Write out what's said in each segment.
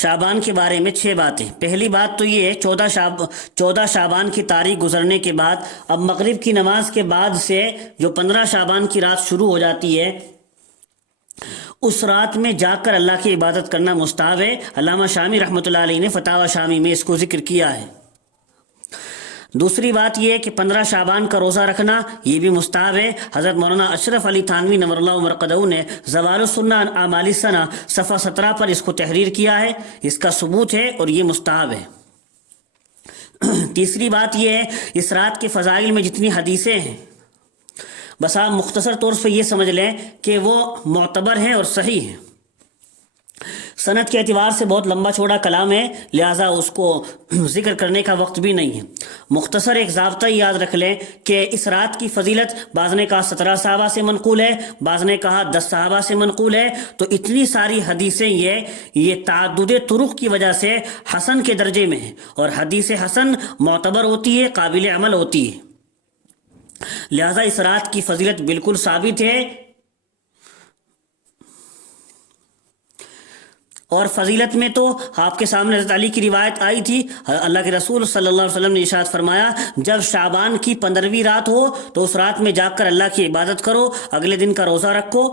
شعبان کے بارے میں 6 باتیں۔ پہلی بات تو یہ ہے 14 شعبان کی تاریخ گزرنے کے بعد اب مغرب کی نماز کے بعد سے جو 15 شعبان کی رات شروع ہو جاتی ہے، اس رات میں جاگ کر اللہ کی عبادت کرنا مستحب ہے۔ علامہ شامی رحمۃ اللہ علیہ نے فتاوی شامی میں اس کو ذکر کیا ہے۔ دوسری بات یہ ہے کہ 15 شعبان کا روزہ رکھنا یہ بھی مستحب ہے۔ حضرت مولانا اشرف علی تھانوی نور اللہ مرقدہ نے زوال السنہ عن اعمال السنہ صفحہ 17 پر اس کو تحریر کیا ہے، اس کا ثبوت ہے اور یہ مستحب ہے۔ تیسری بات یہ ہے اس رات کے فضائل میں جتنی حدیثیں ہیں، بس آپ مختصر طور سے یہ سمجھ لیں کہ وہ معتبر ہیں اور صحیح ہیں۔ سند کے اعتبار سے بہت لمبا چوڑا کلام ہے، لہٰذا اس کو ذکر کرنے کا وقت بھی نہیں ہے۔ مختصر ایک ضابطہ یاد رکھ لیں کہ اس رات کی فضیلت بعض نے کہا 17 صحابہ سے منقول ہے، بعض نے کہا 10 صحابہ سے منقول ہے، تو اتنی ساری حدیثیں یہ تعدد طرق کی وجہ سے حسن کے درجے میں ہیں، اور حدیث حسن معتبر ہوتی ہے، قابل عمل ہوتی ہے، لہذا اس رات کی فضیلت بالکل ثابت ہے۔ اور فضیلت میں تو آپ کے سامنے حضرت علی کی روایت آئی تھی، اللہ کے رسول صلی اللہ علیہ وسلم نے ارشاد فرمایا جب شعبان کی 15ویں رات ہو تو اس رات میں جاگ کر اللہ کی عبادت کرو، اگلے دن کا روزہ رکھو،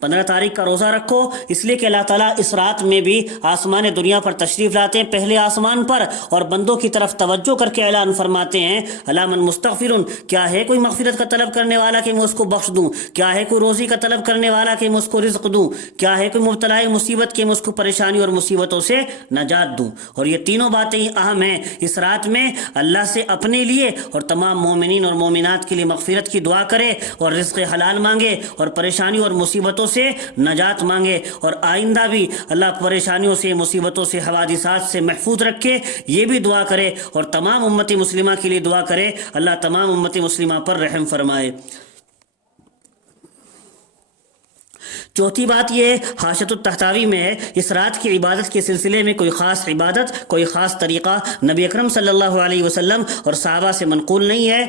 15 تاریخ کا روزہ رکھو، اس لیے کہ اللہ تعالیٰ اس رات میں بھی آسمان دنیا پر تشریف لاتے ہیں، پہلے آسمان پر، اور بندوں کی طرف توجہ کر کے اعلان فرماتے ہیں الا من مستغفر، کیا ہے کوئی مغفرت کا طلب کرنے والا کہ میں اس کو بخش دوں، کیا ہے کوئی روزی کا طلب کرنے والا کہ میں اس کو رزق دوں، کیا ہے کوئی مبتلا مصیبت کہ میں اس کو پریشانی اور مصیبتوں سے نجات دوں۔ اور یہ تینوں باتیں اہم ہیں۔ اس رات میں اللہ سے اپنے لیے اور تمام مومنین اور مومنات کے لیے مغفرت کی دعا کرے، اور رزق حلال مانگے، اور پریشانی اور مصیبتوں سے نجات مانگے، اور آئندہ بھی اللہ پریشانیوں سے، مصیبتوں سے، حوادثات سے محفوظ رکھے، یہ بھی دعا کرے، اور تمام امت مسلمہ کے لیے دعا کرے اللہ تمام امت مسلمہ پر رحم فرمائے۔ چوتھی بات یہ حاشیۃ الطحطاوی میں ہے اس رات کی عبادت کے سلسلے میں کوئی خاص عبادت، کوئی خاص طریقہ نبی اکرم صلی اللہ علیہ وسلم اور صحابہ سے منقول نہیں ہے،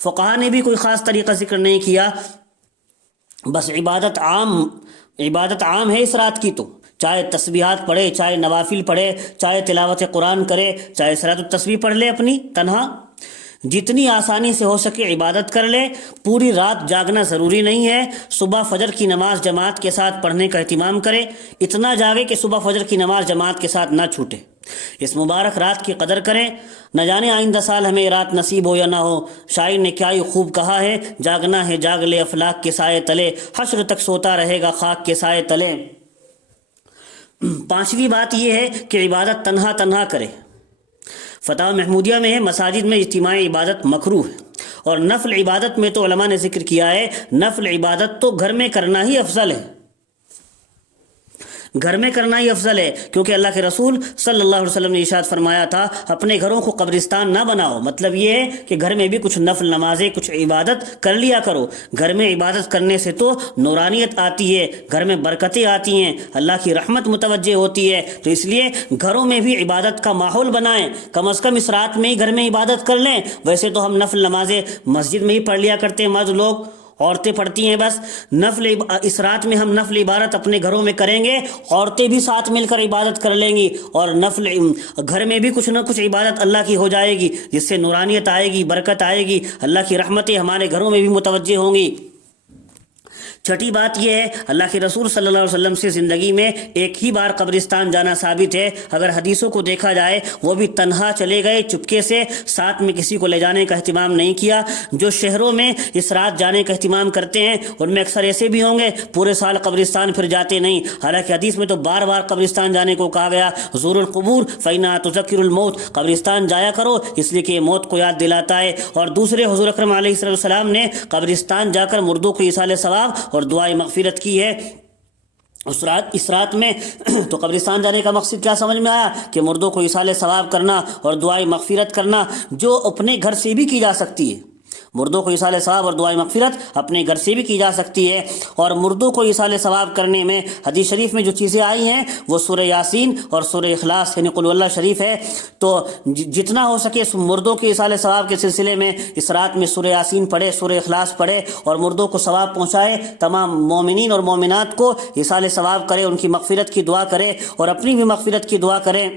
فقہاء نے بھی کوئی خاص طریقہ ذکر نہیں کیا، بس عبادت عام ہے اس رات کی، تو چاہے تسبیحات پڑھے، چاہے نوافل پڑھے، چاہے تلاوت قرآن کرے، چاہے صلاۃ التسبیح پڑھ لے اپنی تنہا، جتنی آسانی سے ہو سکے عبادت کر لے۔ پوری رات جاگنا ضروری نہیں ہے، صبح فجر کی نماز جماعت کے ساتھ پڑھنے کا اہتمام کرے، اتنا جاگے کہ صبح فجر کی نماز جماعت کے ساتھ نہ چھوٹے، اس مبارک رات کی قدر کریں، نہ جانے آئندہ سال ہمیں رات نصیب ہو یا نہ ہو۔ شاعر نے کیا ہی خوب کہا ہے، جاگنا ہے جاگ لے افلاک کے سائے تلے، حشر تک سوتا رہے گا خاک کے سائے تلے۔ پانچویں بات یہ ہے کہ عبادت تنہا کرے۔ فتاوی محمودیہ میں ہے مساجد میں اجتماعی عبادت مکروہ ہے، اور نفل عبادت میں تو علماء نے ذکر کیا ہے نفل عبادت تو گھر میں کرنا ہی افضل ہے، گھر میں کرنا ہی افضل ہے، کیونکہ اللہ کے رسول صلی اللہ علیہ وسلم نے ارشاد فرمایا تھا اپنے گھروں کو قبرستان نہ بناؤ، مطلب یہ ہے کہ گھر میں بھی کچھ نفل نمازیں، کچھ عبادت کر لیا کرو۔ گھر میں عبادت کرنے سے تو نورانیت آتی ہے، گھر میں برکتیں آتی ہیں، اللہ کی رحمت متوجہ ہوتی ہے، تو اس لیے گھروں میں بھی عبادت کا ماحول بنائیں، کم از کم اس رات میں ہی گھر میں عبادت کر لیں۔ ویسے تو ہم نفل نمازیں مسجد میں ہی پڑھ لیا کرتے ہیں، مرد لوگ، عورتیں پڑھتی ہیں، بس اس رات میں ہم نفل عبادت اپنے گھروں میں کریں گے، عورتیں بھی ساتھ مل کر عبادت کر لیں گی، اور نفل گھر میں بھی کچھ نہ کچھ عبادت اللہ کی ہو جائے گی، جس سے نورانیت آئے گی، برکت آئے گی، اللہ کی رحمتیں ہمارے گھروں میں بھی متوجہ ہوں گی۔ چھٹی بات یہ ہے اللہ کے رسول صلی اللہ علیہ وسلم سے زندگی میں ایک ہی بار قبرستان جانا ثابت ہے، اگر حدیثوں کو دیکھا جائے وہ بھی تنہا چلے گئے، چپکے سے، ساتھ میں کسی کو لے جانے کا اہتمام نہیں کیا۔ جو شہروں میں اس رات جانے کا اہتمام کرتے ہیں ان میں اکثر ایسے بھی ہوں گے پورے سال قبرستان پھر جاتے نہیں، حالانکہ حدیث میں تو بار بار قبرستان جانے کو کہا گیا، زور القبور فإنها تذکر الموت، قبرستان جایا کرو اس لیے کہ یہ موت کو یاد دلاتا ہے۔ اور دوسرے حضور اکرم علیہ السلام نے قبرستان جا کر مردوں کو ایصال ثواب اور دعائے مغفرت کی ہے۔ اس رات میں تو قبرستان جانے کا مقصد کیا سمجھ میں آیا کہ مردوں کو ایصال ثواب کرنا اور دعائے مغفرت کرنا، جو اپنے گھر سے بھی کی جا سکتی ہے۔ مردوں کو ایصال ثواب اور دعائے مغفرت اپنے گھر سے بھی کی جا سکتی ہے۔ اور مردوں کو ایصال ثواب کرنے میں حدیث شریف میں جو چیزیں آئی ہیں وہ سورہ یاسین اور سورہ اخلاص یعنی قل ہو اللہ شریف ہے۔ تو جتنا ہو سکے مردوں کے ایصال ثواب کے سلسلے میں اس رات میں سورہ یاسین پڑھے، سورہ اخلاص پڑھے اور مردوں کو ثواب پہنچائے، تمام مومنین اور مومنات کو ایصال ثواب کرے، ان کی مغفرت کی دعا کرے اور اپنی بھی مغفرت کی دعا کرے۔